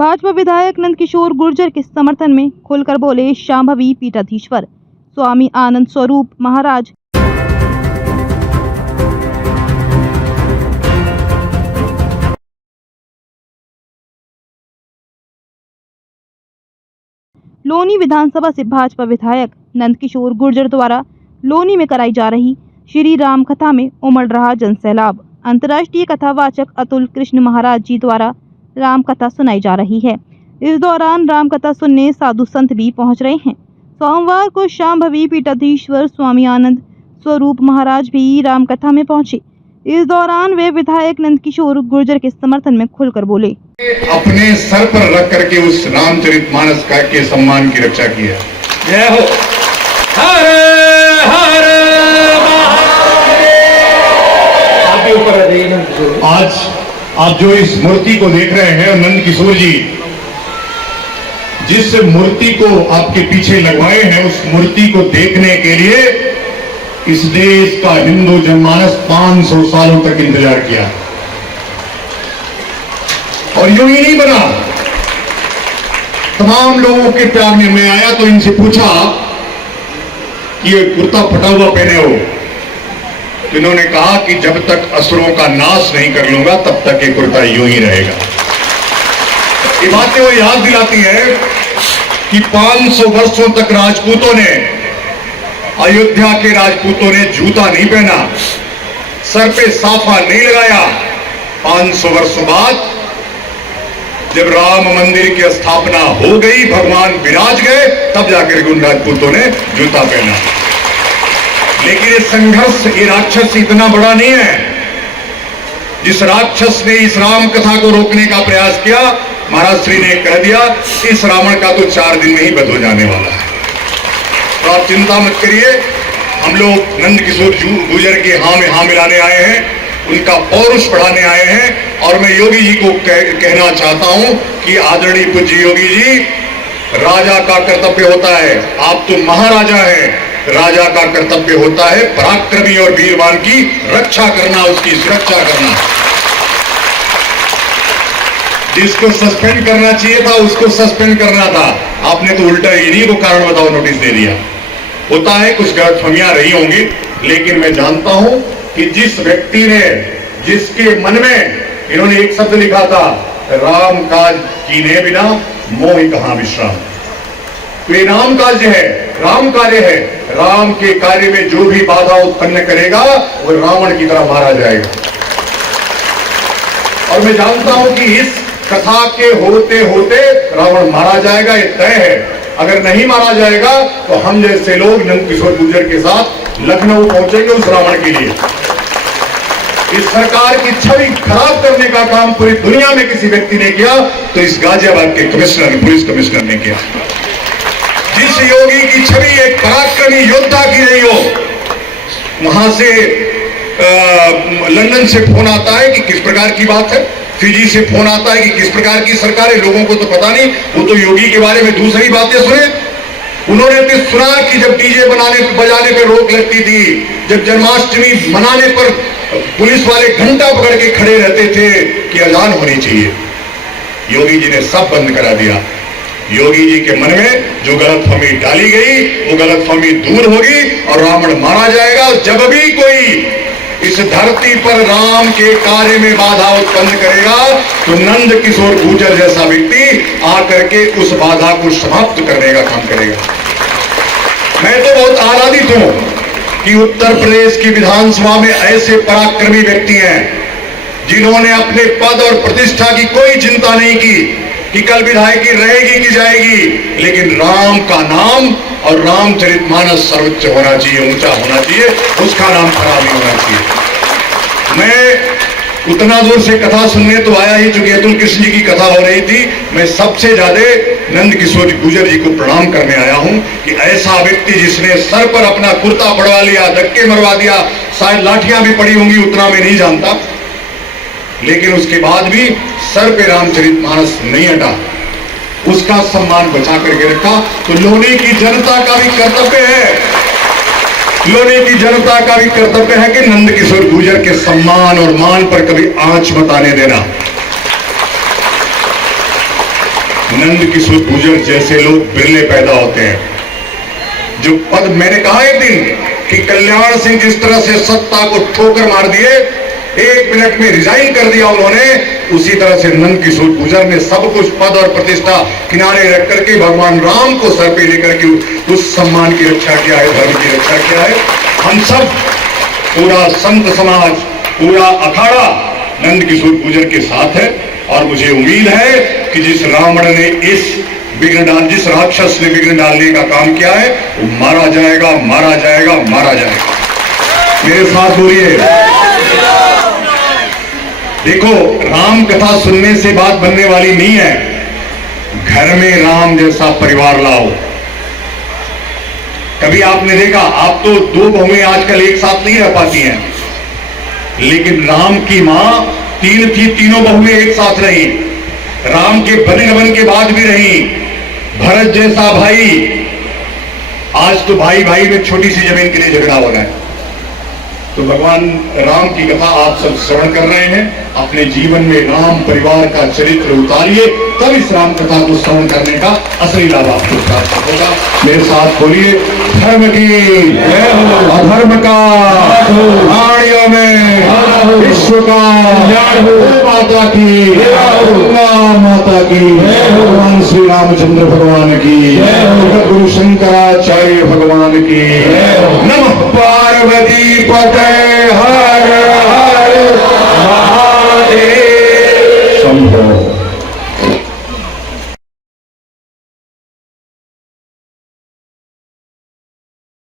भाजपा विधायक नंदकिशोर गुर्जर के समर्थन में खुलकर बोले शांभवी पीठाधीश्वर स्वामी आनंद स्वरूप महाराज। लोनी विधानसभा से भाजपा विधायक नंदकिशोर गुर्जर द्वारा लोनी में कराई जा रही श्री राम कथा में उमड़ रहा जनसैलाब। अंतर्राष्ट्रीय कथावाचक अतुल कृष्ण महाराज जी द्वारा राम कथा सुनाई जा रही है। इस दौरान राम कथा सुनने साधु संत भी पहुंच रहे हैं। सोमवार को शांभवी पीठाधीश्वर स्वामी आनंद स्वरूप महाराज भी राम कथा में पहुंचे। इस दौरान वे विधायक नंदकिशोर गुर्जर के समर्थन में खुलकर बोले। अपने सर पर रख करके उस रामचरितमानस का के सम्मान की रक्षा की है। जय हो। हरे हरे आज आप जो इस मूर्ति को देख रहे हैं, नंदकिशोर जी जिस मूर्ति को आपके पीछे लगवाए हैं, उस मूर्ति को देखने के लिए इस देश का हिंदू जनमानस 500 सालों तक इंतजार किया। और यूं ही नहीं बना, तमाम लोगों के प्यार में मैं आया तो इनसे पूछा कि ये कुर्ता फटा हुआ पहने हो, तो इन्होंने कहा कि जब तक असुरों का नाश नहीं कर लूंगा तब तक ये कुर्ता यूं ही रहेगा। ये बातें वो याद दिलाती है कि 500 वर्षों तक राजपूतों ने, अयोध्या के राजपूतों ने जूता नहीं पहना, सर पे साफा नहीं लगाया। 500 वर्षों बाद जब राम मंदिर की स्थापना हो गई, भगवान विराज गए, तब जाकर उन राजपूतों ने जूता पहना। लेकिन ये संघर्ष, ये राक्षस इतना बड़ा नहीं है। जिस राक्षस ने इस राम कथा को रोकने का प्रयास किया, महाराज श्री ने कह दिया इस रावण का तो 4 दिन में ही वध हो जाने वाला है। तो आप चिंता मत करिए, हम लोग नंदकिशोर गुर्जर के हाँ में हाँ मिलाने आए हैं, उनका पौरुष बढ़ाने आए हैं। और मैं योगी जी को कहना चाहता हूं कि आदरणीय पूज्य योगी जी, राजा का कर्तव्य होता है, आप तो महाराजा हैं, राजा का कर्तव्य होता है पराक्रमी और वीरवान की रक्षा करना, उसकी सुरक्षा करना। जिसको सस्पेंड करना चाहिए था उसको सस्पेंड करना था, आपने तो उल्टा इन्हीं को कारण बताओ नोटिस दे दिया। होता है कुछ गलतफहमियां रही होंगी, लेकिन मैं जानता हूं कि जिस व्यक्ति ने, जिसके मन में इन्होंने एक शब्द लिखा था, राम काज कीने बिना मोहि कहां विश्राम। तो ये राम कार्य है, राम कार्य है, राम के कार्य में जो भी बाधा उत्पन्न करेगा वो रावण की तरह मारा जाएगा। और मैं जानता हूं कि इस कथा के होते होते रावण मारा जाएगा, ये तय है। अगर नहीं मारा जाएगा तो हम जैसे लोग नंदकिशोर गुर्जर के साथ लखनऊ पहुंचेंगे उस रावण के लिए। इस सरकार की छवि खराब करने का काम पूरी दुनिया में किसी व्यक्ति ने किया तो इस गाजियाबाद के कमिश्नर, पुलिस कमिश्नर ने किया। जिस योगी की छवि एक पराक्रमी योद्धा की रही हो, वहां से लंदन से फोन आता है कि किस प्रकार की बात है, फिजी से फोन आता है कि किस प्रकार की सरकार है, लोगों को तो पता नहीं, वो तो योगी के बारे में दूसरी बातें सुने। उन्होंने तो सुना कि जब डीजे बजाने पर रोक लगती थी, जब जन्माष्टमी मनाने पर पुलिस वाले घंटा पकड़ के खड़े रहते थे कि अजान होनी चाहिए। योगी जी ने सब बंद करा दिया। योगी जी के मन में जो गलतफहमी डाली गई वो गलतफहमी दूर होगी और रावण मारा जाएगा। जब भी कोई इस धरती पर राम के कार्य में बाधा उत्पन्न करेगा तो नंदकिशोर गुर्जर जैसा व्यक्ति आकर के उस बाधा को समाप्त करने का काम करेगा। मैं तो बहुत आह्लादित हूं कि उत्तर प्रदेश की विधानसभा में ऐसे पराक्रमी व्यक्ति हैं जिन्होंने अपने पद और प्रतिष्ठा की कोई चिंता नहीं की कि कल विधायकी रहेगी कि जाएगी, लेकिन राम का नाम और रामचरितमानस सर्वोच्च होना चाहिए, ऊंचा होना चाहिए, उसका नाम खराब नहीं होना चाहिए। मैं उतना दूर से कथा सुनने तो आया ही, चूंकि अतुल कृष्ण जी की कथा हो रही थी। मैं सबसे ज्यादा नंदकिशोर गुर्जर जी को प्रणाम करने आया हूं कि ऐसा व्यक्ति जिसने सर पर अपना कुर्ता पड़वा लिया, धक्के मरवा दिया, शायद लाठियां भी पड़ी होंगी, उतना मैं नहीं जानता, लेकिन उसके बाद भी सर पे रामचरितमानस नहीं हटा, उसका सम्मान बचा करके रखा। तो लोनी की जनता का भी कर्तव्य है, लोनी की जनता का भी कर्तव्य है कि नंदकिशोर गुर्जर के सम्मान और मान पर कभी आंच मत आने देना। नंद किशोर गुर्जर जैसे लोग बिरले पैदा होते हैं। जो पद मैंने कहा एक दिन कि कल्याण सिंह जिस तरह से सत्ता को ठोकर मार दिए, 1 मिनट में रिजाइन कर दिया उन्होंने, उसी तरह से नंद किशोर गुर्जर ने सब कुछ पद और प्रतिष्ठा किनारे रख करके भगवान राम को सर पे लेकर के उस सम्मान की रक्षा किया है, धर्म की रक्षा किया है। हम सब, पूरा संत समाज, पूरा अखाड़ा नंद किशोर गुर्जर के साथ है। और मुझे उम्मीद है कि जिस रावण ने जिस राक्षस ने विघ्न डालने का काम किया है, वो मारा जाएगा, मारा जाएगा, मारा जाएगा। मेरे साथ बोलिए। देखो, राम कथा सुनने से बात बनने वाली नहीं है। घर में राम जैसा परिवार लाओ। कभी आपने देखा, आप तो 2 बहुएं आजकल एक साथ नहीं रह पाती हैं, लेकिन राम की मां 3 थी, तीनों बहुएं एक साथ रही। राम के बने के बाद भी रही। भरत जैसा भाई, आज तो भाई भाई में छोटी सी जमीन के लिए झगड़ा हो रहा है। तो भगवान राम की कथा आप सब श्रवण कर रहे हैं। अपने जीवन में राम परिवार का चरित्र उतारिए, तब इस राम कथा को श्रवण करने का असली लाभ आपको प्राप्त होगा। मेरे साथ बोलिए, धर्म की अधर्म का प्राणियों में विश्व का माता की, माता की, भगवान श्री रामचंद्र भगवान की, गुरु शंकराचार्य भगवान की। नमः पार्वती पते हर हर महादेव शंभो।